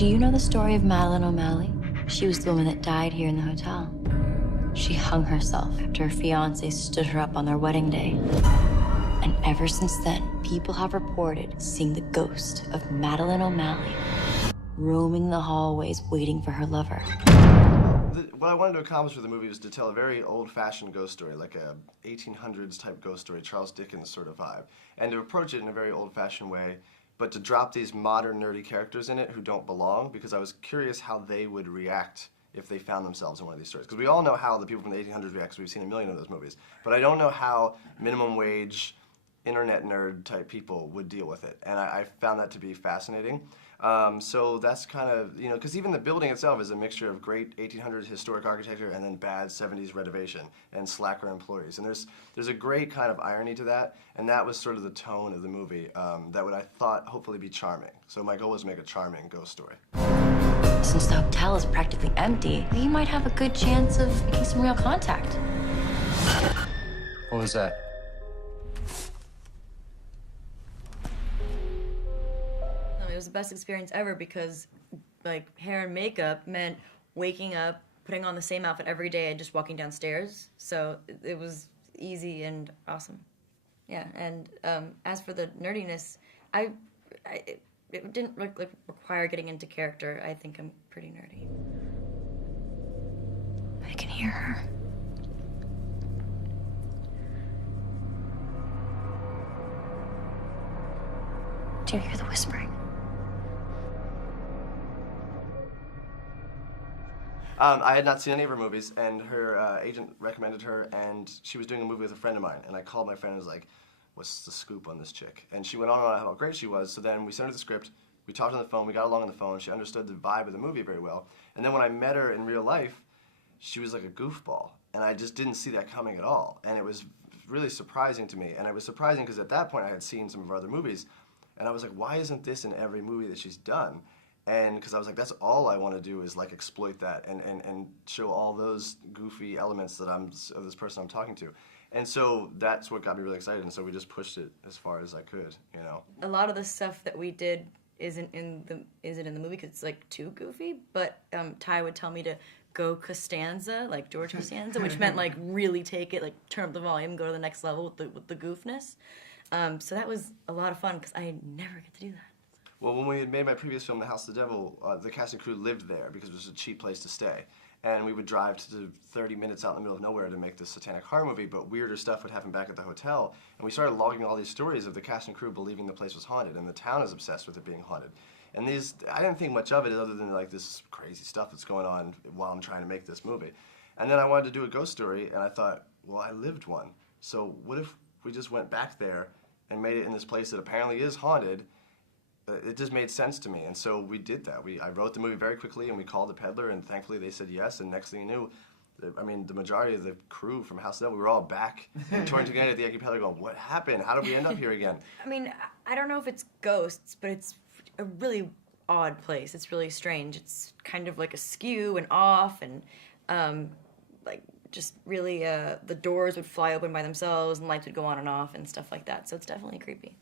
Do you know the story of Madeline O'Malley? She was the woman that died here in the hotel. She hung herself after her fiancé stood her up on their wedding day. And ever since then, people have reported seeing the ghost of Madeline O'Malley roaming the hallways waiting for her lover. What I wanted to accomplish with the movie was to tell a very old-fashioned ghost story, like a 1800s type ghost story, Charles Dickens sort of vibe, and to approach it in a very old-fashioned way, but to drop these modern nerdy characters in it who don't belong, because I was curious how they would react if they found themselves in one of these stories. Because we all know how the people from the 1800s react, because we've seen a million of those movies, but I don't know how minimum wage, internet nerd type people would deal with it, and I found that to be fascinating. So that's kind of, you know, because even the building itself is a mixture of great 1800s historic architecture and then bad 70s renovation and slacker employees. And there's a great kind of irony to that, and that was sort of the tone of the movie that would, I thought, hopefully be charming. So my goal was to make a charming ghost story. Since the hotel is practically empty, you might have a good chance of making some real contact. What was that? It was the best experience ever because, like, hair and makeup meant waking up, putting on the same outfit every day, and just walking downstairs. So it was easy and awesome. Yeah, and as for the nerdiness, it didn't require getting into character. I think I'm pretty nerdy. I can hear her. Do you hear the whispering? I had not seen any of her movies, and her agent recommended her, and she was doing a movie with a friend of mine, and I called my friend and was like, what's the scoop on this chick? And she went on and on how great she was, so then we sent her the script, we talked on the phone, we got along on the phone, she understood the vibe of the movie very well, and then when I met her in real life, she was like a goofball, and I just didn't see that coming at all, and it was really surprising to me, and it was surprising because at that point I had seen some of her other movies, and I was like, why isn't this in every movie that she's done? And because I was like, that's all I want to do is like exploit that and show all those goofy elements that of this person I'm talking to. And so that's what got me really excited, and so we just pushed it as far as I could, you know. A lot of the stuff that we did isn't in the movie because it's like too goofy, but Ty would tell me to go Costanza, like George Costanza, which meant like really take it, like turn up the volume, go to the next level with the goofness. So that was a lot of fun because I never get to do that. Well, when we had made my previous film, The House of the Devil, the cast and crew lived there because it was a cheap place to stay. And we would drive to 30 minutes out in the middle of nowhere to make this satanic horror movie, but weirder stuff would happen back at the hotel. And we started logging all these stories of the cast and crew believing the place was haunted, and the town is obsessed with it being haunted. And I didn't think much of it other than like this crazy stuff that's going on while I'm trying to make this movie. And then I wanted to do a ghost story, and I thought, well, I lived one. So what if we just went back there and made it in this place that apparently is haunted? It just made sense to me, and so we did that. I wrote the movie very quickly, and we called the peddler, and thankfully they said yes, and next thing you knew, the majority of the crew from House of the Devil, we were all back touring together at the Yankee Peddler going, what happened? How did we end up here again? I mean, I don't know if it's ghosts, but it's a really odd place. It's really strange. It's kind of like askew and off, and like just really the doors would fly open by themselves, and lights would go on and off and stuff like that, so it's definitely creepy.